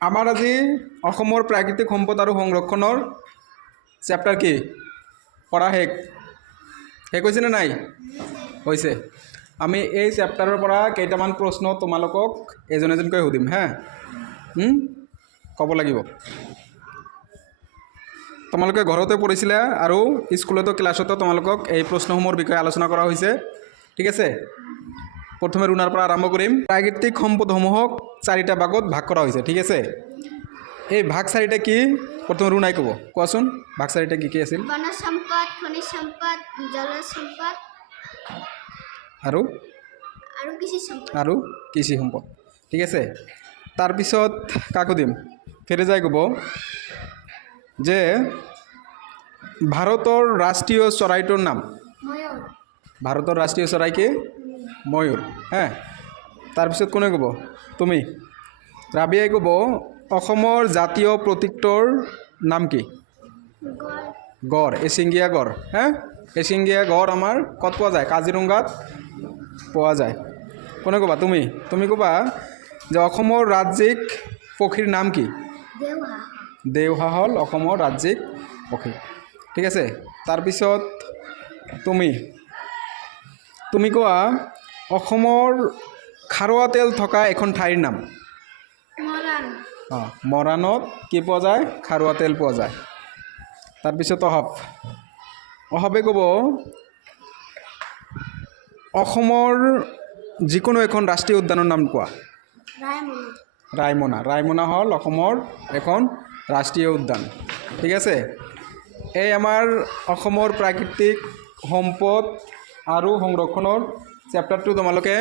আমাৰ আজি অসমৰ প্ৰাকৃতিক সম্পদ আৰু সংৰক্ষণৰ চেপ্টাৰ কি পঢ়া শেষ হৈছে নে নাই হৈছে। আমি এই চেপ্টাৰৰ পৰা কেইটামান প্ৰশ্ন তোমালোকক এজন এজনকৈ সুধিম হা। ক'ব লাগিব। তোমালোকে ঘৰতে পঢ়িছিলা আৰু স্কুলতো ক্লাছতো তোমালোকক এই প্ৰশ্নসমূহৰ বিষয়ে আলোচনা কৰা হৈছে, ঠিক আছে। প্ৰথমে ৰুণাৰ পৰা আৰম্ভ কৰিম। প্ৰাকৃতিক সম্পদসমূহক 4টা ভাগত ভাগ কৰা হৈছে, ঠিক আছে। এই ভাগ 4টা কি প্ৰথমে ৰুণাই ক'ব, কোৱাচোন ভাগ 4টা কি কি আছিল? বনজ সম্পদ, খনিজ সম্পদ, জলজ সম্পদ আৰু কৃষি সম্পদ, ঠিক আছে। তাৰপিছত কাকো দিম, ফেৰেজাই ক'ব যে ভাৰতৰ ৰাষ্ট্ৰীয় চৰাইটোৰ নাম। ভাৰতৰ ৰাষ্ট্ৰীয় চৰাই কি? ময়ূৰ। হা, তাৰপিছত কোনে ক'ব? তুমি। ৰাবিয়াই ক'ব অসমৰ জাতীয় প্ৰতীকটোৰ নাম কি? গড়, এশিঙীয়া গড়। হা, এশিঙীয়া গড় আমাৰ ক'ত পোৱা যায়? কাজিৰঙাত পোৱা যায়। কোনে ক'বা? তুমি ক'বা যে অসমৰ ৰাজ্যিক পক্ষীৰ নাম কি? দেওহাঁহ হ'ল অসমৰ ৰাজ্যিক পক্ষী, ঠিক আছে। তাৰপিছত তুমি কোৱা অসমৰ খাৰুৱা তেল থকা এখন ঠাইৰ নাম। মৰাণত কি পোৱা যায়? খাৰুৱা তেল পোৱা যায়। তাৰপিছত অহাবে ক'ব অসমৰ যিকোনো এখন ৰাষ্ট্ৰীয় উদ্যানৰ নাম কোৱা। ৰায়মনা হ'ল অসমৰ এখন ৰাষ্ট্ৰীয় উদ্যান, ঠিক আছে। এই আমাৰ অসমৰ প্ৰাকৃতিক সম্পদ আৰু সংৰক্ষণৰ চেপ্টাৰটো তোমালোকে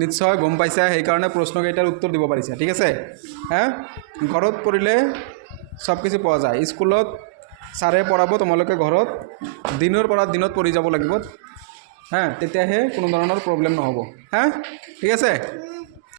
নিশ্চয় গম পাইছা, সেইকাৰণে প্ৰশ্নকেইটাৰ উত্তৰ দিব পাৰিছা, ঠিক আছে। হা, ঘৰত পঢ়িলে চব কিছু পোৱা যায়। স্কুলত ছাৰে পঢ়াব, তোমালোকে ঘৰত দিনৰ পৰা দিনত পঢ়ি যাব লাগিব। হা, তেতিয়াহে কোনো ধৰণৰ প্ৰব্লেম নহ'ব। হা, ঠিক আছে।